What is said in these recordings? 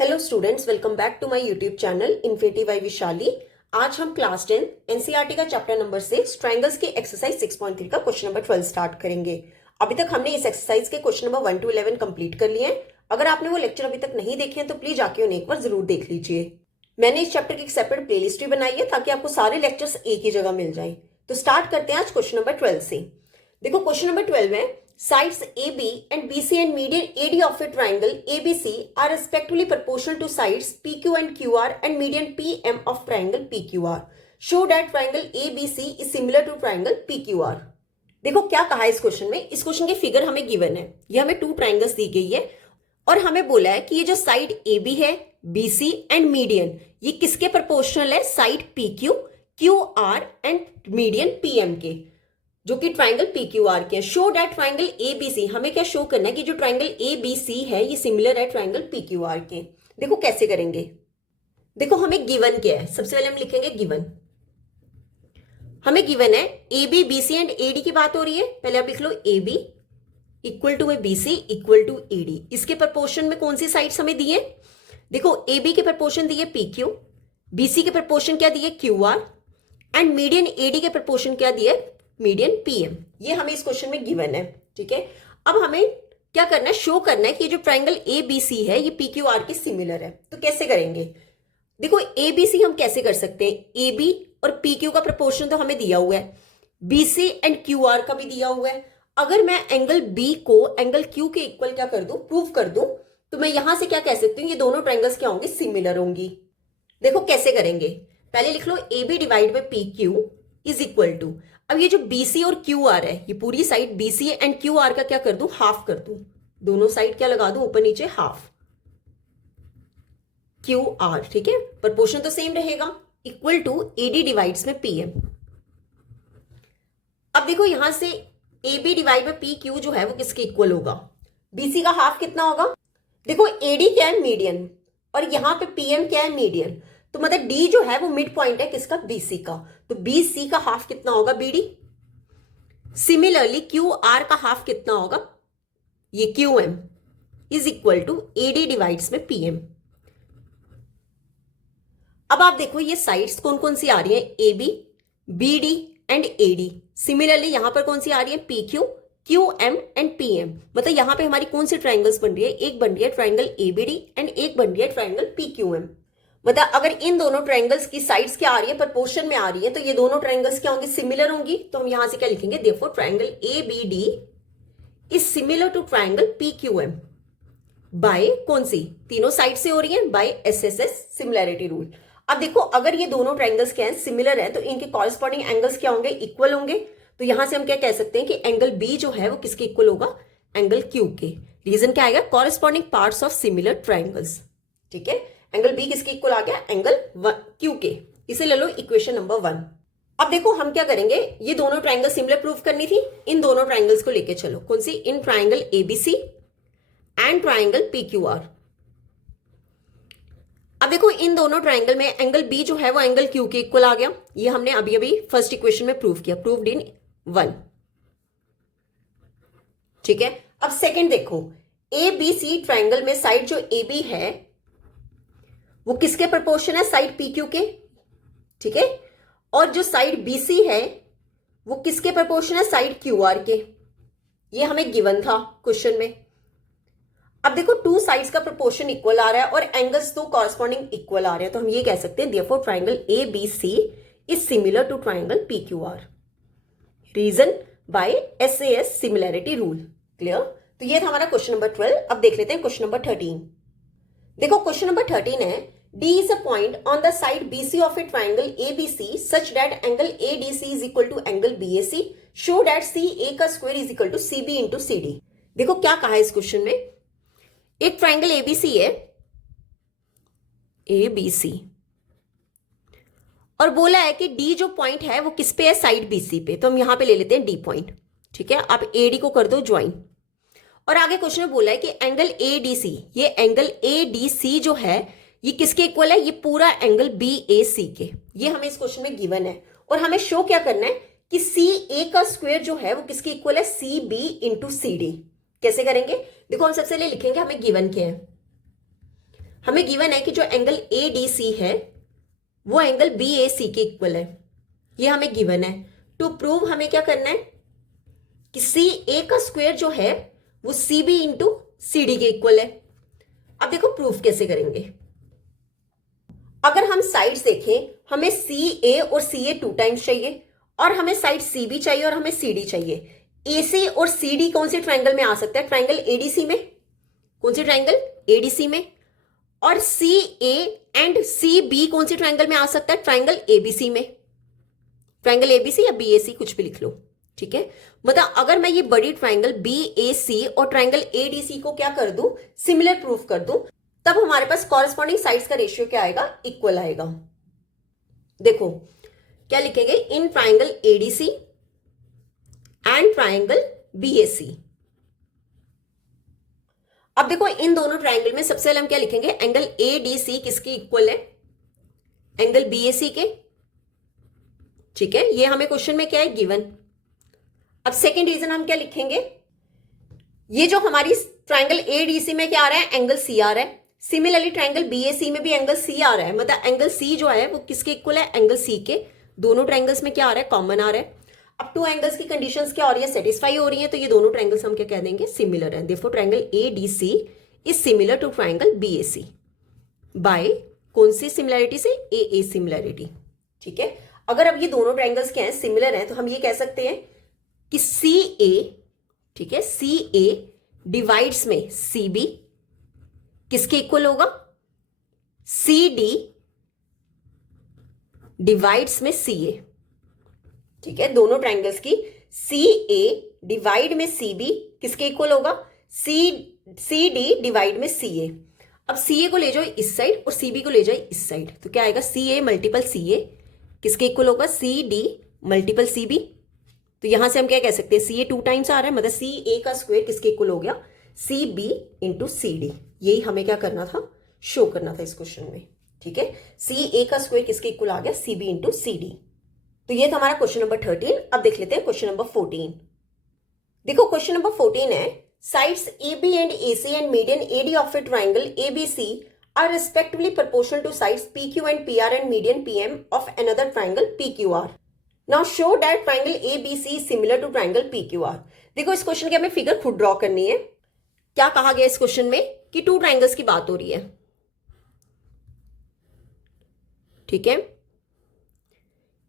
Hello students, welcome back to my YouTube channel Infinity by Vishali. आज हम class 10 NCERT का chapter number 6 triangles के exercise 6.3 का question number 12 start करेंगे। अभी तक हमने इस एक्सरसाइज के क्वेश्चन नंबर 1 to 11 कंप्लीट कर लिए हैं। अगर आपने वो लेक्चर अभी तक नहीं देखे हैं तो प्लीज आके उन्हें एक बार जरूर देख लीजिए। मैंने इस चैप्टर की एक सेपरेट प्लेलिस्ट भी बनाई है ताकि आपको सारे लेक्चर्स एक ही जगह मिल जाए। तो स्टार्ट करते हैं आज क्वेश्चन नंबर 12 से। देखो क्वेश्चन नंबर 12 में sides AB and BC and median AD of a triangle ABC are respectively proportional to sides PQ and QR and median PM of triangle PQR. Show that triangle ABC is similar to triangle PQR. देखो क्या कहा है इस question में। इस question की figure हमें given है, ये हमें टू ट्राइंगल्स दी गई है और हमें बोला है कि ये जो साइड AB है, BC एंड मीडियन, ये किसके प्रोपोर्शनल है? Side PQ, QR and median PM के, जो कि ट्राइंगल PQR के। शो दैट ट्राइंगल ABC, हमें क्या शो करना है कि जो ट्राइंगल ABC है ये सिमिलर है ट्राइंगल PQR के। देखो कैसे करेंगे। देखो हमें गिवन क्या है, सबसे पहले हम लिखेंगे गिवन। हमें गिवन है AB, BC एंड AD की बात हो रही है। पहले आप लिख लो AB equal to BC equal to AD। इसके प्रपोर्शन में कौन सी साइड्स हमें दिए? देखो AB के प्रपोर्शन दिए PQ, BC के प्रपोर्शन क्या दिए? QR एंड मीडियन AD के प्रपोर्शन क्या दिए? Median PM। ये हमें इस क्वेश्चन में गिवन है, ठीक है। अब हमें क्या करना है? शो करना है कि ये जो ट्राइंगल ABC है ये PQR के सिमिलर है। तो कैसे करेंगे? देखो ABC हम कैसे कर सकते हैं? AB और PQ का प्रपोर्शन तो हमें दिया हुआ है, BC एंड QR का भी दिया हुआ है। अगर मैं एंगल B को एंगल Q के इक्वल क्या कर दूं, प्रूव कर दूं, तो मैं यहां से क्या कह सकती हूँ? ये दोनों ट्राइंगल्स क्या होंगे? सिमिलर होंगी। देखो कैसे करेंगे। पहले लिख लो AB divide by PQ is equal to, अब ये जो BC और QR है, ये पूरी साइड BC एंड QR का क्या कर दूं? हाफ कर दूं। दोनों साइड क्या लगा दूं? ऊपर नीचे हाफ QR, ठीक है। प्रपोर्शन तो सेम रहेगा। इक्वल टू AD डिवाइड्स में PM। अब देखो यहां से AB डिवाइड में PQ जो है वो किसके इक्वल होगा? BC का हाफ कितना होगा? देखो AD क्या है? मीडियन, और यहां पे PM क्या है? मीडियन। तो मतलब D जो है वो मिड पॉइंट है किसका? BC का। तो BC का हाफ कितना होगा? BD। सिमिलरली QR का हाफ कितना होगा? ये QM is equal to AD divides में PM। अब आप देखो ये साइड्स कौन कौन सी आ रही है? AB, BD and AD। Similarly यहां पर कौन सी आ रही है? PQ, QM and PM। मतलब यहां पे हमारी कौन सी ट्राइंगल्स बन रही है? एक बन रही है ट्राइंगल ABD एंड एक बन रही है ट्राइंगल PQM। मतलब अगर इन दोनों ट्राइंगल्स की साइड्स क्या आ रही है? प्रोपोर्शन में आ रही है, तो ये दोनों ट्राइंगल्स क्या होंगी? सिमिलर होंगी। तो हम यहां से क्या लिखेंगे? Therefore triangle ABD is similar to triangle PQM by कौन सी? तीनों साइड से हो रही है, बाय SSS सिमिलैरिटी रूल। अब देखो अगर ये दोनों ट्राइंगल्स क्या है? सिमिलर है, तो इनके कॉरेस्पॉन्डिंग एंगल्स क्या होंगे? इक्वल होंगे। तो यहां से हम क्या कह सकते हैं कि एंगल B जो है वो किसके इक्वल होगा? एंगल Q के। रीजन क्या आएगा? Corresponding parts of similar triangles, ठीक है। एंगल B किसके इक्वल आ गया? एंगल Q के। इसे ले लो इक्वेशन नंबर 1। अब देखो हम क्या करेंगे, ये दोनों ट्राइंगल सिमिलर प्रूफ करनी थी। इन दोनों ट्राइंगल्स को लेके चलो। कौन सी? In triangle ABC and triangle PQR। अब देखो इन दोनों ट्राइंगल में एंगल B जो है वो एंगल Q के इक्वल आ गया। ये हमने अभी अभी फर्स्ट इक्वेशन में प्रूफ किया, प्रूव्ड इन 1, ठीक है। अब सेकंड देखो, ABC ट्राइंगल में साइड जो AB है वो किसके प्रोपोर्शन है? साइड PQ के, ठीक है। और जो साइड BC है वो किसके प्रोपोर्शन है? साइड QR के। ये हमें गिवन था क्वेश्चन में। अब देखो टू साइड्स का प्रोपोर्शन इक्वल आ रहा है और एंगल्स तो कॉरेस्पॉन्डिंग इक्वल आ रहे हैं, तो हम ये कह सकते हैं therefore triangle ABC is similar to triangle PQR। Reason by SAS similarity rule. Clear? तो ये था हमारा क्वेश्चन नंबर 12। अब देख लेते हैं क्वेश्चन नंबर 13। देखो क्वेश्चन नंबर 13 है, D is a point on the side BC of a triangle ABC such that angle ADC is equal to angle BAC. Show that CA का square is equal to CB into CD। देखो क्या कहा है इस question में। एक triangle ABC है, ABC, और बोला है कि D जो पॉइंट है वो किस पे है? साइड BC पे। तो हम यहां पे ले लेते हैं D पॉइंट, ठीक है। आप AD को कर दो ज्वाइन। और आगे क्वेश्चन में बोला है कि एंगल ADC, ये एंगल ADC जो है ये किसके इक्वल है? ये पूरा एंगल BAC के। ये हमें इस क्वेश्चन में गिवन है और हमें शो क्या करना है कि CA का स्क्वायर जो है वो किसके इक्वल है? CB into CD। कैसे करेंगे? देखो हम सबसे पहले लिखेंगे हमें गिवन क्या है। हमें गिवन है कि जो एंगल ADC है वो एंगल BAC के इक्वल है, ये हमें गिवन है। टू प्रूव हमें क्या करना है कि CA का स्क्वायर जो है वो CB इंटू CD के इक्वल है। अब देखो प्रूफ कैसे करेंगे। अगर हम साइड्स देखें, हमें CA और CA 2 टाइम्स चाहिए और हमें साइड CB चाहिए और हमें CD चाहिए। AC और CD कौन से ट्रायंगल में आ सकता है? ट्रायंगल ADC में। कौन से ट्रायंगल? ADC में। और CA एंड CB कौन से ट्रायंगल में आ सकता है? ट्रायंगल ABC में। ट्रायंगल ABC या BAC कुछ भी लिख लो, ठीक है। मतलब अगर मैं ये बड़ी ट्रायंगल BAC और ट्रायंगल ADC को क्या कर दूं, सिमिलर प्रूफ कर दूं, तब हमारे पास कॉरेस्पॉन्डिंग साइड्स का रेशियो क्या आएगा? इक्वल आएगा। देखो क्या लिखेंगे, in triangle ADC and triangle BAC। अब देखो इन दोनों ट्रायंगल में सबसे पहले हम क्या लिखेंगे, एंगल ADC किसके इक्वल है? एंगल BAC के, ठीक है। ये हमें क्वेश्चन में क्या है? गिवन। अब सेकेंड रीजन हम क्या लिखेंगे, ये जो हमारी ट्रायंगल ADC में क्या आ रहा है? एंगल C आ रहा है। सिमिलरली ट्रायंगल BAC में भी एंगल C आ रहा है, मतलब एंगल C जो है वो किसके इक्वल है? एंगल C के। दोनों ट्रायंगल्स में क्या आ रहा है? कॉमन आ रहा है। अब टू एंगल्स की कंडीशंस क्या हो रही है? सेटिस्फाई हो रही है, तो ये दोनों ट्रायंगल्स हम क्या कह देंगे? सिमिलर है। Therefore triangle ADC is similar to triangle BAC by कौन सी सिमिलैरिटी से? AA सिमिलैरिटी, ठीक है। अगर अब ये दोनों ट्रायंगल्स क्या है? सिमिलर हैं, तो हम ये कह सकते हैं कि CA, ठीक है, CA डिवाइड्स में CB किसके इक्वल होगा? CD डिवाइड्स में CA, ठीक है। दोनों ट्रायंगल्स की CA डिवाइड में CB किसके इक्वल होगा? CD डिवाइड में CA। अब CA को ले जाओ इस साइड और CB को ले जाओ इस साइड, तो क्या आएगा? CA मल्टीपल CA किसके इक्वल होगा? CD multiple CB। तो यहां से हम क्या कह सकते हैं? CA 2 टाइम्स आ रहा है, मतलब CA का स्क्वायर किसके इक्वल हो गया? CB into CD। यही हमें क्या करना था? शो करना था इस क्वेश्चन में, ठीक है। CA का स्क्वायर किसके इक्वल आ गया? CB into CD। तो ये था हमारा क्वेश्चन नंबर 13। अब देख लेते हैं क्वेश्चन नंबर 14। देखो क्वेश्चन नंबर 14 है, sides AB and AC and median AD of A triangle ABC are respectively proportional to sides PQ and PR and median PM of another triangle PQR. Now show that triangle ABC is similar to triangle PQR. देखो इस question की हमें figure खुद draw करनी है। क्या कहा गया इस क्वेश्चन में कि टू ट्रायंगल्स की बात हो रही है, ठीक है।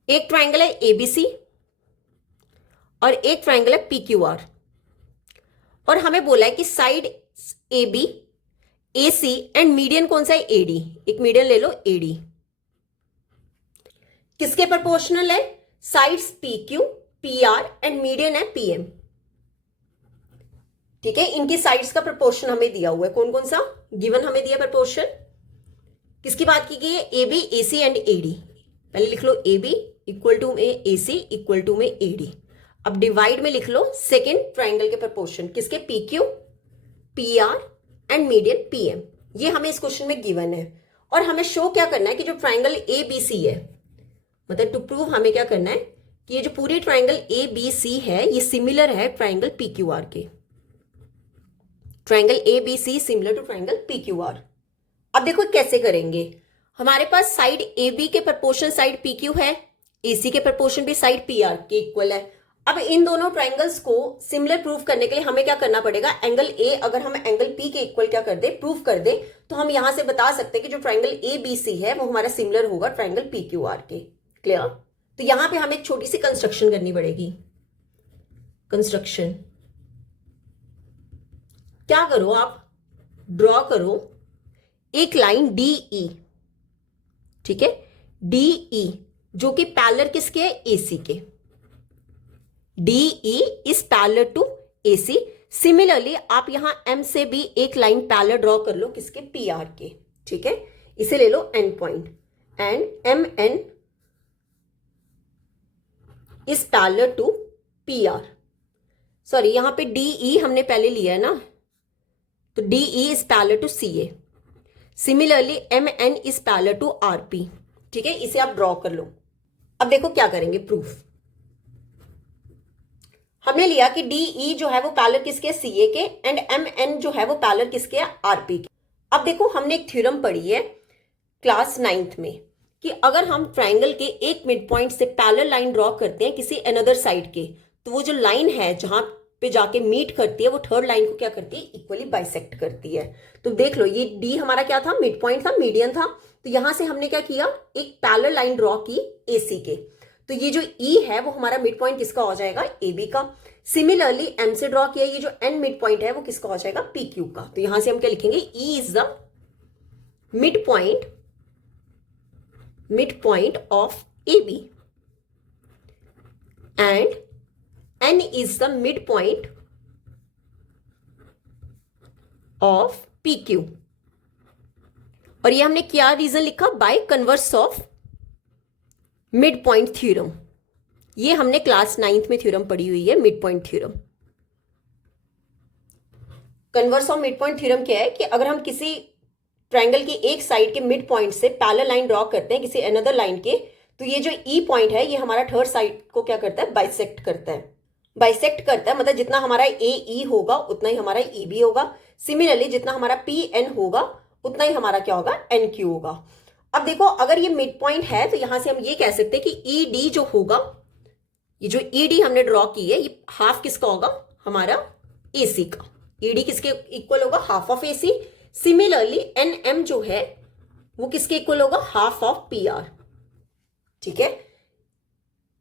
एक ट्रायंगल है ABC और एक ट्रायंगल है PQR, और हमें बोला है कि side AB AC and median कौन सा है? AD। एक मीडियन ले लो AD, किसके प्रोपोर्शनल है? Sides PQ PR and median है PM, ठीक है। इनकी साइड्स का प्रोपोर्शन हमें दिया हुआ है। कौन कौन सा गिवन हमें दिया प्रोपोर्शन? किसकी बात की गई है? AB AC and AD। पहले लिख लो AB इक्वल टू में AC इक्वल टू में AD। अब डिवाइड में लिख लो सेकेंड ट्राइंगल के प्रोपोर्शन किसके? PQ PR and median PM। ये हमें इस क्वेश्चन में गिवन है, और हमें शो क्या करना है कि जो ट्राइंगल ABC है, मतलब टू प्रूव हमें क्या करना है कि ये जो पूरी ट्राइंगल ABC है ये सिमिलर है ट्राइंगल PQR के। Triangle ABC similar to triangle PQR। अब देखो कैसे करेंगे। हमारे पास साइड AB के प्रोपोर्शन साइड PQ है, AC के प्रोपोर्शन भी साइड PR के इक्वल है। अब इन दोनों ट्राइंगल्स को सिमिलर प्रूफ करने के लिए हमें क्या करना पड़ेगा? एंगल A अगर हम एंगल P के इक्वल क्या कर दे? प्रूफ कर दे, तो हम यहां से बता सकते हैं कि जो ट्राइंगल ABC है वो हमारा सिमिलर होगा ट्राइंगल PQR के। क्लियर? तो यहां पे हमें एक छोटी सी कंस्ट्रक्शन करनी पड़ेगी। कंस्ट्रक्शन क्या करो, आप ड्रॉ करो एक लाइन DE, ठीक है, DE जो कि पैरेलल किसके है? AC के। DE is parallel to AC। Similarly आप यहां M से भी एक लाइन पैरेलल ड्रॉ कर लो किसके? PR के, ठीक है। इसे ले लो end point, and MN is parallel to PR। Sorry, यहां पे DE हमने पहले लिया है ना, तो DE is parallel to CA। Similarly MN is parallel to RP, ठीक है। इसे आप ड्रॉ कर लो। अब देखो क्या करेंगे प्रूफ। हमने लिया कि DE जो है वो पैरेलल किसके? CA के, एंड MN जो है वो पैरेलल किसके? RP के। अब देखो हमने एक थ्योरम पढ़ी है क्लास 9th में कि अगर हम ट्राइंगल के एक मिड पॉइंट से पैरेलल लाइन ड्रॉ करते हैं किसी अनदर साइड के, तो वो जो लाइन है जहां पे जाके मीट करती है वो थर्ड लाइन को क्या करती है, इक्वली बाइसेक्ट करती है। तो देख लो ये डी हमारा क्या था, मिड पॉइंट था, मीडियन था। तो यहां से हमने क्या किया, एक पैरेलल लाइन ड्रॉ की एसी के। तो ये जो ई है वो हमारा मिड पॉइंट किसका हो जाएगा, ए बी का। सिमिलरली एम से ड्रॉ किया ये जो एन मिड पॉइंट है वो किसका हो जाएगा, पी क्यू का। तो यहां से हम क्या लिखेंगे, E is the mid point of A B and N is the mid point of P Q. और ये हमने क्या रीजन लिखा, by converse of mid point theorem. ये हमने क्लास 9th में थ्योरम पढ़ी हुई है, mid point theorem. Converse of mid point theorem क्या है कि अगर हम किसी ट्रायंगल की एक साइड के मिड पॉइंट से पैरेलल लाइन ड्रॉ करते हैं किसी अनदर लाइन के, तो ये जो ई पॉइंट है ये हमारा थर्ड साइड को क्या करता है, बाइसेक्ट करता है। मतलब जितना हमारा ए ई होगा उतना ही हमारा ई बी होगा। सिमिलरली जितना हमारा पी एन होगा उतना ही हमारा क्या होगा, एन क्यू होगा। अब देखो अगर ये मिड पॉइंट है तो यहां से हम ये कह सकते हैं कि ई डी जो होगा, ये जो ई डी हमने ड्रॉ की है ये हाफ किसका होगा, हमारा ए सी का। ई डी किसके इक्वल होगा, half of A C. Similarly N M जो है वो किसके इक्वल होगा, हाफ ऑफ पी आर। ठीक है,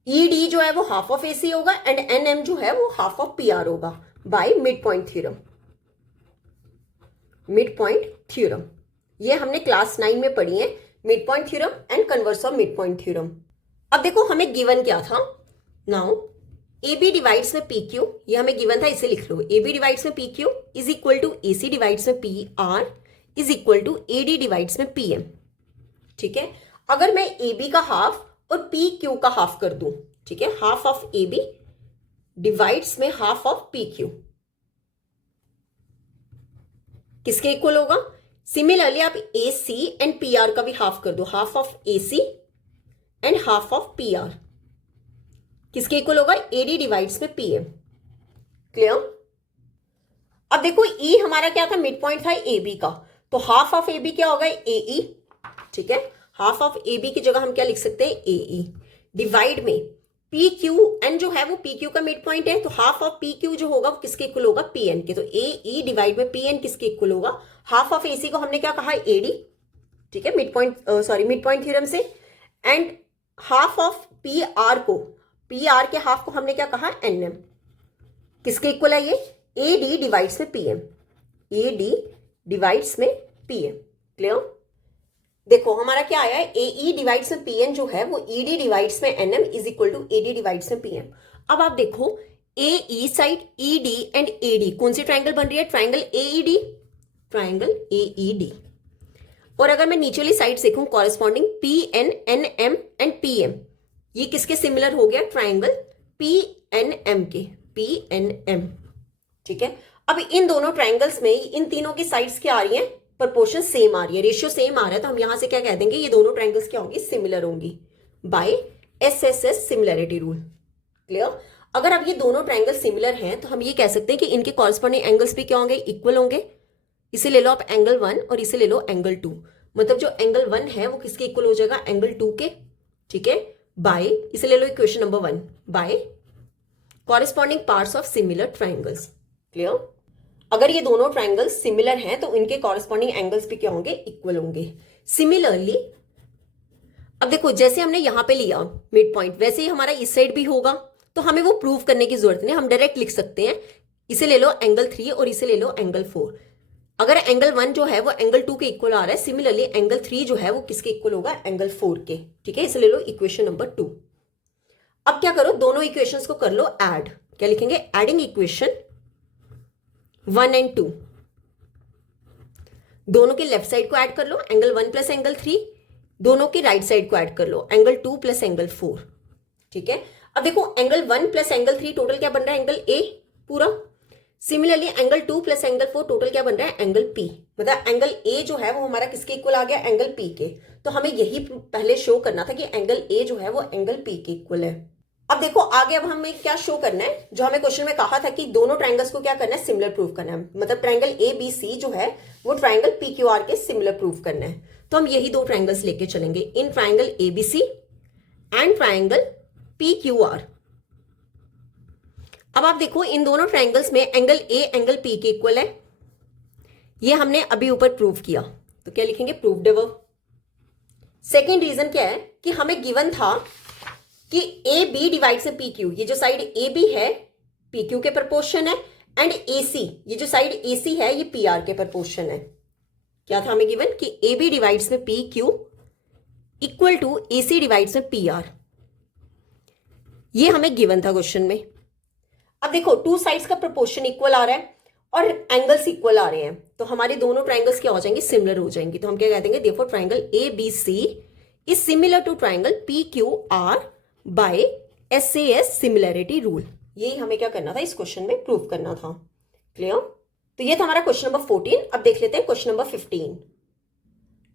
ई डी जो है वो हाफ ऑफ ए सी होगा एंड एन एम जो है वो हाफ ऑफ पी आर होगा by mid point theorem. Mid point theorem ये हमने क्लास 9 में पढ़ी है, mid point theorem and converse of mid point theorem. अब देखो हमें गिवन क्या था, नाउ ए बी डिवाइड्स में पी क्यू, ये हमें गिवन था, इसे लिख लो। ए बी डिवाइड्स में P Q is equal to A C divides में P R is equal to A D divides में पी एम। ठीक है, अगर मैं ए बी का हाफ और पी क्यू का हाफ कर दूं, ठीक है, half of A B divides में हाफ ऑफ पी क्यू किसके इक्वल होगा। सिमिलरली आप A C and P R का भी हाफ कर दो, half of A C and half of P R किसके इक्वल होगा, ए डी डिवाइड्स में पी एम। क्लियर। अब देखो ई हमारा क्या था, मिड पॉइंट था ए बी का, तो हाफ ऑफ ए बी क्या होगा, ए ई। ठीक है, हाफ ऑफ ए बी की जगह हम क्या लिख सकते हैं, ए ई डिवाइड में पी क्यू एन जो है वो पी क्यू का मिड पॉइंट है, तो हाफ ऑफ पी क्यू जो होगा वो किसके इक्वल होगा, पी एन के। तो ए ई डिवाइड में पी एन किसके इक्वल होगा, हाफ ऑफ ए सी को हमने क्या कहा, ए डी। ठीक है, मिड पॉइंट थ्योरम से। And half of P are को, पी आर के हाफ को हमने क्या कहा, एन एम। किसके इक्वल है ये, ए डी डिवाइड्स में P M, A D divides में पी एम। क्लियर। देखो हमारा क्या आया है, ए ई डिवाइड्स में पी एन जो है वो ई डी डिवाइड्स में N M is equal to A D divides में पी एम। अब आप देखो A E side, E D and A D कौन सी ट्राइंगल बन रही है, triangle A E D, triangle A E D. और अगर मैं नीचे वाली साइड देखूं, corresponding P N N M and P M, ये किसके सिमिलर हो गया, ट्राइंगल पी एन एम के, पी एन एम। ठीक है, अब इन दोनों ट्राइंगल्स में इन तीनों की साइड्स क्या आ रही हैं, प्रपोर्शन सेम आ रही है, रेशियो सेम आ रहा है। तो हम यहां से क्या कह देंगे, ये दोनों ट्राइंगल्स क्या होंगी, सिमिलर होंगी by S S S similarity rule. Clear. अगर अब ये दोनों ट्राइंगल सिमिलर हैं तो हम ये कह सकते हैं कि इनके कॉरेस्पॉन्डिंग एंगल्स भी क्या होंगे, इक्वल होंगे। इसे ले लो आप एंगल 1 और इसे ले लो एंगल 2, मतलब जो एंगल 1 है वो किसके इक्वल हो जाएगा, एंगल 2 के। ठीक है, बाय इसे ले लो equation number 1 by corresponding parts of similar triangles. Clear. अगर ये दोनों ट्राइंगल्स सिमिलर हैं तो इनके कॉरेस्पॉन्डिंग एंगल्स भी क्या होंगे, इक्वल होंगे। सिमिलरली अब देखो जैसे हमने यहां पे लिया मिड पॉइंट, वैसे ही हमारा इस साइड भी होगा, तो हमें वो प्रूव करने की जरूरत नहीं, हम डायरेक्ट लिख सकते हैं। इसे ले लो एंगल 3 और इसे ले लो एंगल 4। अगर एंगल 1 जो है वो एंगल 2 के इक्वल आ रहा है, सिमिलरली एंगल 3 जो है वो किसके इक्वल होगा, एंगल 4 के। ठीक है, इसे ले लो इक्वेशन नंबर 2। अब क्या करो, दोनों इक्वेशंस को कर लो ऐड। क्या लिखेंगे, एडिंग इक्वेशन 1 एंड 2, दोनों के लेफ्ट साइड को ऐड कर लो, एंगल 1 प्लस एंगल 3, दोनों की राइट साइड को ऐड कर लो, एंगल 2 प्लस एंगल 4। ठीक है, अब देखो एंगल 1 प्लस एंगल 3 टोटल क्या बन रहा है, एंगल ए पूरा। Similarly angle 2 plus angle 4 total क्या बन रहा है, एंगल पी। मतलब एंगल ए जो है वो हमारा किसके इक्वल आ गया, एंगल पी के। तो हमें यही पहले शो करना था कि एंगल ए जो है वो एंगल पी के इक्वल है। अब देखो आगे, अब हमें क्या शो करना है, जो हमें क्वेश्चन में कहा था कि दोनों ट्राइंगल्स को क्या करना है, सिमिलर प्रूव करना है, मतलब ट्राइंगल ए बी सी जो है वो ट्राइंगल पी क्यू आर के सिमिलर प्रूव करना है। तो हम यही दो ट्राइंगल्स लेके चलेंगे, in triangle A B C and triangle P Q R. अब आप देखो इन दोनों ट्राइंगल्स में एंगल ए एंगल पी के इक्वल है, ये हमने अभी ऊपर प्रूव किया, तो क्या लिखेंगे, प्रूव्ड अबव। सेकेंड रीजन क्या है कि हमें गिवन था कि ए बी डिवाइड्स में पी क्यू, ये जो साइड ए बी है पी क्यू के प्रपोर्शन है, एंड ए सी, ये जो साइड ए सी है ये पी आर के प्रपोर्शन है। क्या था हमें गिवन कि ए बी डिवाइड्स में P Q equal to A C divides में पी आर, ये हमें गिवन था क्वेश्चन में। अब देखो टू साइड्स का प्रपोर्शन इक्वल आ रहा है और एंगल्स इक्वल आ रहे हैं, तो हमारे दोनों ट्राइंगल्स क्या हो जाएंगे, सिमिलर हो जाएंगे। तो हम क्या कह देंगे, therefore triangle A B C is similar to triangle P Q R by SAS similarity rule. यही हमें क्या करना था, इस क्वेश्चन में प्रूव करना था। क्लियर? तो ये था हमारा क्वेश्चन नंबर 14। अब देख लेते हैं क्वेश्चन नंबर 15।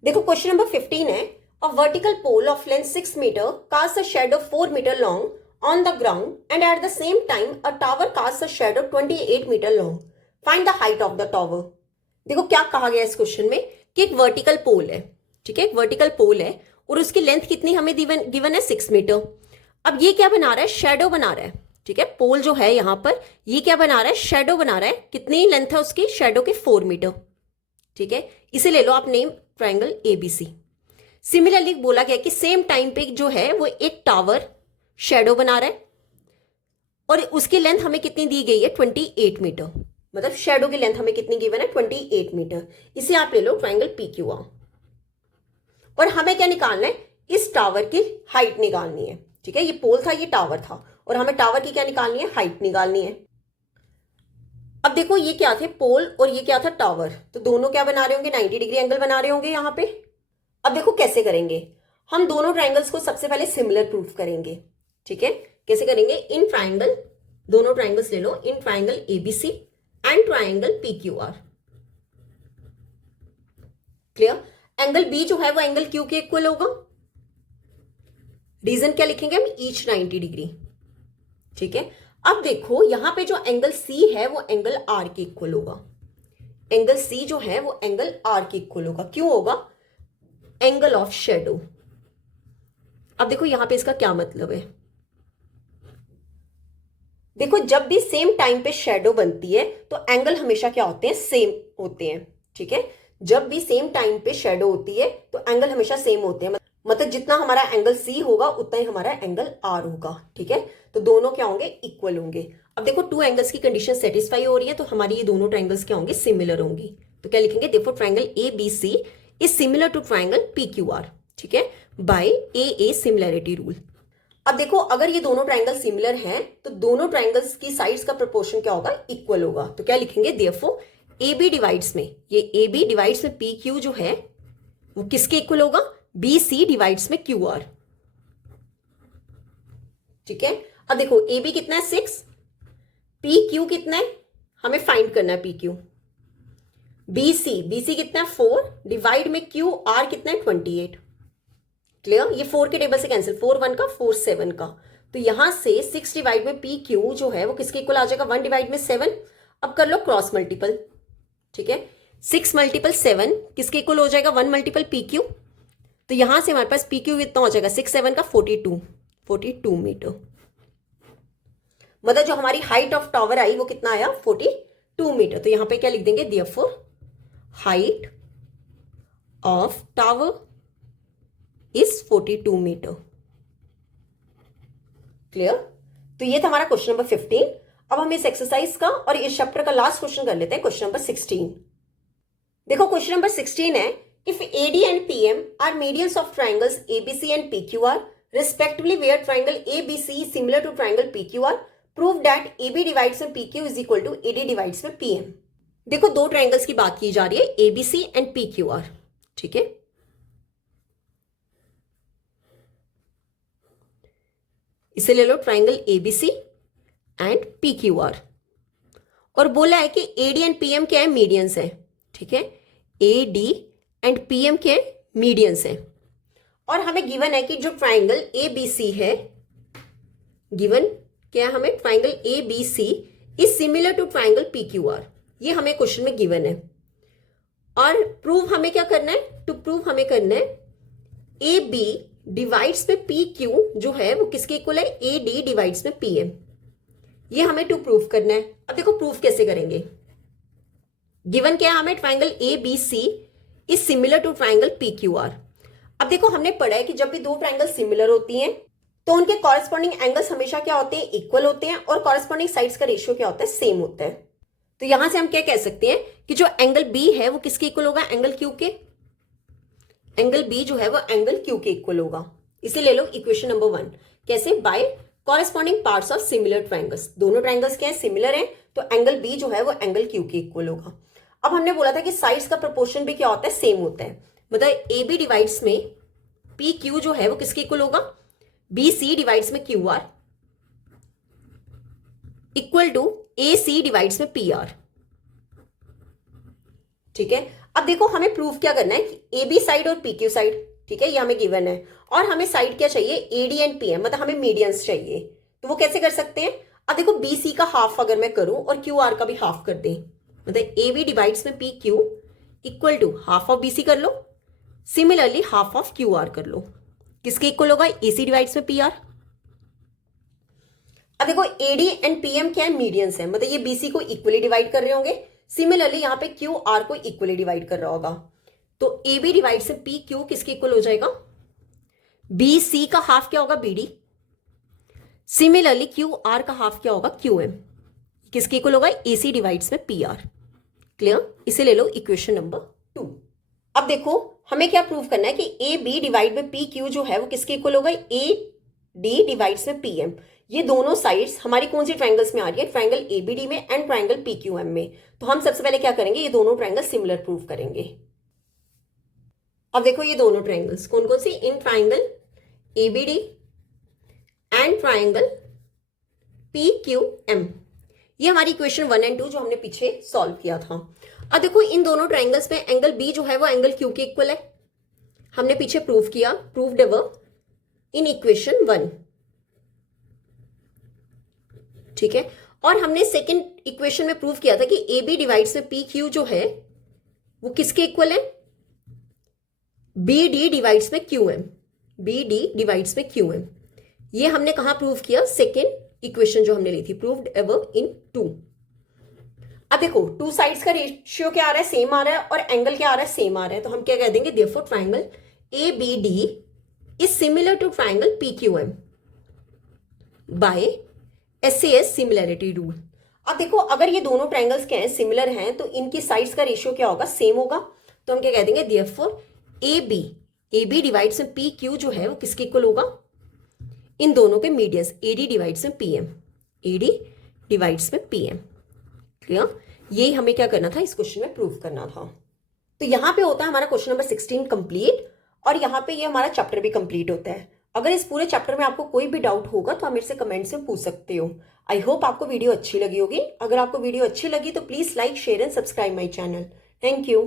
देखो क्वेश्चन नंबर 15 है, a vertical pole of length 6 metre cast a shadow 4 metre long on the ground and at the same time a tower casts a shadow 28 metre long. Find the height of the tower. देखो क्या कहा गया इस question में कि एक vertical पोल है, ठीक है, एक वर्टिकल पोल है और उसकी लेंथ कितनी हमें गिवन है, 6 मीटर। अब ये क्या बना रहा है, शेडो बना रहा है, ठीक है, पोल जो है यहां पर ये क्या बना रहा है, शेडो बना रहा है। कितनी लेंथ है उसकी, शेडो के 4 मीटर, ठीक है। इसे ले लो आप नेम ट्राइंगल एबीसी। सिमिलरली बोला गया कि सेम टाइम पे जो है वो एक टावर शेडो बना रहा है और उसकी लेंथ हमें कितनी दी गई है, 28 मीटर, मतलब शेडो की लेंथ हमें कितनी गिवन है, 28 मीटर। इसे आप ले लो ट्राइंगल पी क्यू आर और हमें क्या निकालना है, इस टावर की हाइट निकालनी है, ठीक है। ये पोल था, ये टावर था और हमें टावर की क्या निकालनी है, हाइट निकालनी है। अब देखो ये क्या थे, पोल और ये क्या था, टावर, तो दोनों क्या बना रहे होंगे, 90 डिग्री एंगल बना रहे होंगे यहां पे। अब देखो कैसे करेंगे, हम दोनों ट्राइंगल्स को सबसे पहले सिमिलर प्रूफ करेंगे, ठीक है। कैसे करेंगे, इन ट्राइंगल, दोनों ट्राइंगल्स ले लो, इन ट्राइंगल एबीसी एंड ट्राइंगल पीक्यूआर। क्लियर? एंगल बी जो है वो एंगल क्यू के इक्वल होगा। रीजन क्या लिखेंगे हम, ईच 90 डिग्री, ठीक है। अब देखो यहां पे जो एंगल सी है वो एंगल आर के इक्वल होगा। एंगल सी जो है वो एंगल आर के इक्वल होगा। क्यों होगा, एंगल ऑफ शेडो। अब देखो यहां पे इसका क्या मतलब है, देखो जब भी सेम टाइम पे शेडो बनती है तो एंगल हमेशा क्या होते हैं, सेम होते हैं, ठीक है। जब भी सेम टाइम पे शेडो होती है तो एंगल हमेशा सेम होते हैं, मतलब जितना हमारा एंगल सी होगा उतना ही हमारा एंगल आर होगा, ठीक है। तो दोनों क्या होंगे, इक्वल होंगे। अब देखो टू एंगल्स की कंडीशन सेटिस्फाई हो रही है तो हमारी ये दोनों ट्राइंगल्स क्या होंगे, सिमिलर होंगी। तो क्या लिखेंगे, therefore triangle A B C is similar to triangle P Q R, ठीक है, बाय AA सिमिलैरिटी रूल। अब देखो अगर ये दोनों ट्राइंगल सिमिलर हैं तो दोनों ट्राइंगल्स की साइड्स का प्रोपोर्शन क्या होगा, इक्वल होगा। तो क्या लिखेंगे, देयरफॉर AB डिवाइड्स में, ये AB डिवाइड्स में PQ जो है वो किसके इक्वल होगा, BC डिवाइड्स में QR, ठीक है। अब देखो AB कितना है, 6, PQ कितना है, हमें फाइंड करना है PQ। BC कितना है, 4 डिवाइड में QR कितना है, 28। क्लियर? ये 4 के टेबल से कैंसिल, 4 1 का, 4 7 का, तो यहां से 6 डिवाइड में पी क्यू जो है वो किसके इक्वल आ जाएगा, 1 डिवाइड में 7। अब कर लो क्रॉस मल्टीपल, ठीक है। 6 मल्टीपल 7 किसके इक्वल हो जाएगा, 1 मल्टीपल पी क्यू। तो यहां से हमारे पास पी क्यू कितना हो जाएगा, 6 7 का 42 मीटर, मतलब जो हमारी हाइट ऑफ टावर आई वो कितना आया, 42 मीटर। तो यहां पे क्या लिख देंगे, therefore height of tower is 42 metre. Clear? तो ये था हमारा क्वेश्चन नंबर 15। अब हम इस एक्सरसाइज का और इस चैप्टर का लास्ट क्वेश्चन कर लेते हैं, क्वेश्चन नंबर 16। देखो क्वेश्चन नंबर 16 है, if AD and PM are medians of triangles ABC and PQR respectively where triangle ABC is similar to triangle PQR, prove that AB divides में PQ is equal to AD divides में PM। देखो दो triangles की बात की जा रही है, ABC एंड PQR, ठीक है। इसे ले लो ट्राइंगल ABC एंड PQR और बोला है कि AD एंड PM क्या है, मीडियंस है, ठीक है। AD एंड PM क्या है, मीडियंस है और हमें गिवन है कि जो ट्राइंगल ABC है गिवन क्या है हमें, triangle A B C is similar to triangle P Q R, ये हमें क्वेश्चन में गिवन है। और प्रूव हमें क्या करना है, टू प्रूव हमें करना है ए बी डिवाइड्स में पी क्यू जो है वो किसके इक्वल है, ए डी डिवाइड्स में पी एम, ये हमें टू प्रूव करना है। अब देखो प्रूफ कैसे करेंगे, गिवन क्या है हमें, triangle A B C is similar to triangle P Q R. अब देखो हमने पढ़ा है कि जब भी दो ट्राइंगल सिमिलर होती हैं तो उनके कॉरेस्पॉन्डिंग एंगल्स हमेशा क्या होते हैं, इक्वल होते हैं, और कॉरेस्पॉन्डिंग साइड्स का रेशियो क्या होता है, सेम होता है। तो यहां से हम क्या कह सकते हैं कि जो एंगल बी है वो किसके इक्वल होगा, एंगल क्यू के, एंगल बी जो है वो एंगल क्यू के इक्वल होगा। इसे ले लो इक्वेशन नंबर 1, कैसे, by corresponding parts of similar triangles, दोनों ट्राइंगल्स क्या है, सिमिलर है, तो एंगल बी जो है वो एंगल क्यू के इक्वल होगा। अब हमने बोला था कि साइड्स का प्रोपोर्शन भी क्या होता है, सेम होता है, मतलब ए बी डिवाइड्स में पी क्यू जो है वो किसके इक्वल होगा, बी सी डिवाइड्स में Q R equal to A C divides में पी आर। ठीक है, अब देखो हमें प्रूफ क्या करना है कि ए बी साइड और पी क्यू साइड, ठीक है, ये हमें गिवन है, और हमें साइड क्या चाहिए, A D and P M, मतलब हमें मीडियंस चाहिए। तो वो कैसे कर सकते हैं, अब देखो बी सी का हाफ अगर मैं करूं और क्यू आर का भी हाफ कर दें, मतलब ए बी डिवाइड्स में P Q equal to half of B C कर लो, similarly half of Q R कर लो, किसके इक्वल होगा, ए सी डिवाइड्स में पी आर। अब देखो A D and P M क्या है, मीडियंस है, मतलब ये बी सी को इक्वली डिवाइड कर रहे होंगे, सिमिलरली यहां पे क्यू आर को इक्वली डिवाइड कर रहा होगा, तो ए बी डिवाइड से पी क्यू किसके इक्वल हो जाएगा, बी सी का हाफ क्या होगा, B D, similarly Q R का हाफ क्या होगा, क्यू एम, किसके इक्वल होगा, ए सी डिवाइड्स में पी आर। क्लियर, इसे ले लो इक्वेशन नंबर 2। अब देखो हमें क्या प्रूव करना है कि ए बी डिवाइड में पी क्यू जो है वो किसके इक्वल होगा, ए डी डिवाइड्स में पी एम। ये दोनों साइड्स हमारी कौन सी ट्राइंगल्स में आ रही है, ट्राइंगल ए बी डी में and triangle P Q M में। तो हम सबसे पहले क्या करेंगे, ये दोनों ट्राइंगल सिमिलर प्रूव करेंगे। अब देखो ये दोनों ट्राइंगल्स कौन कौन सी, in triangle A B D and triangle P Q M, ये हमारी इक्वेशन 1 एंड 2 जो हमने पीछे सॉल्व किया था। अब देखो इन दोनों ट्राइंगल्स में एंगल बी जो है वो एंगल क्यू के इक्वल है, हमने पीछे प्रूव किया, प्रूव्ड एवर इन इक्वेशन 1, ठीक है। और हमने सेकंड इक्वेशन में प्रूव किया था कि ए बी डिवाइड्स में पी क्यू जो है वो किसके इक्वल है, बी डी डिवाइड्स में Q M, B D divides में क्यू एम, ये हमने कहा प्रूव किया, सेकेंड इक्वेशन जो हमने ली थी, प्रूव्ड एवर इन 2। अब देखो टू साइड्स का रेशियो क्या आ रहा है, सेम आ रहा है, और एंगल क्या आ रहा है, सेम आ रहा है, तो हम क्या कह देंगे, therefore triangle A B D is similar to triangle P Q M by SAS similarity rule. अब देखो अगर ये दोनों ट्राइंगल्स क्या हैं, सिमिलर हैं, तो इनकी साइड्स का रेशियो क्या होगा, सेम होगा, तो हम क्या कह देंगे, देयरफॉर ए बी डिवाइड्स में पी क्यू जो है वो किसके इक्वल होगा, इन दोनों के मीडियंस ए डी डिवाइड्स में P M, A D divides में पी एम। क्लियर, ये हमें क्या करना था, इस क्वेश्चन में प्रूव करना था। तो यहां पे होता है हमारा क्वेश्चन नंबर 16 कंप्लीट, और यहाँ पे ये हमारा चैप्टर भी कंप्लीट होता है। अगर इस पूरे चैप्टर में आपको कोई भी डाउट होगा तो आप मेरे से कमेंट्स में पूछ सकते हो। आई होप आपको वीडियो अच्छी लगी होगी। अगर आपको वीडियो अच्छी लगी तो please like, share and subscribe my channel. Thank you.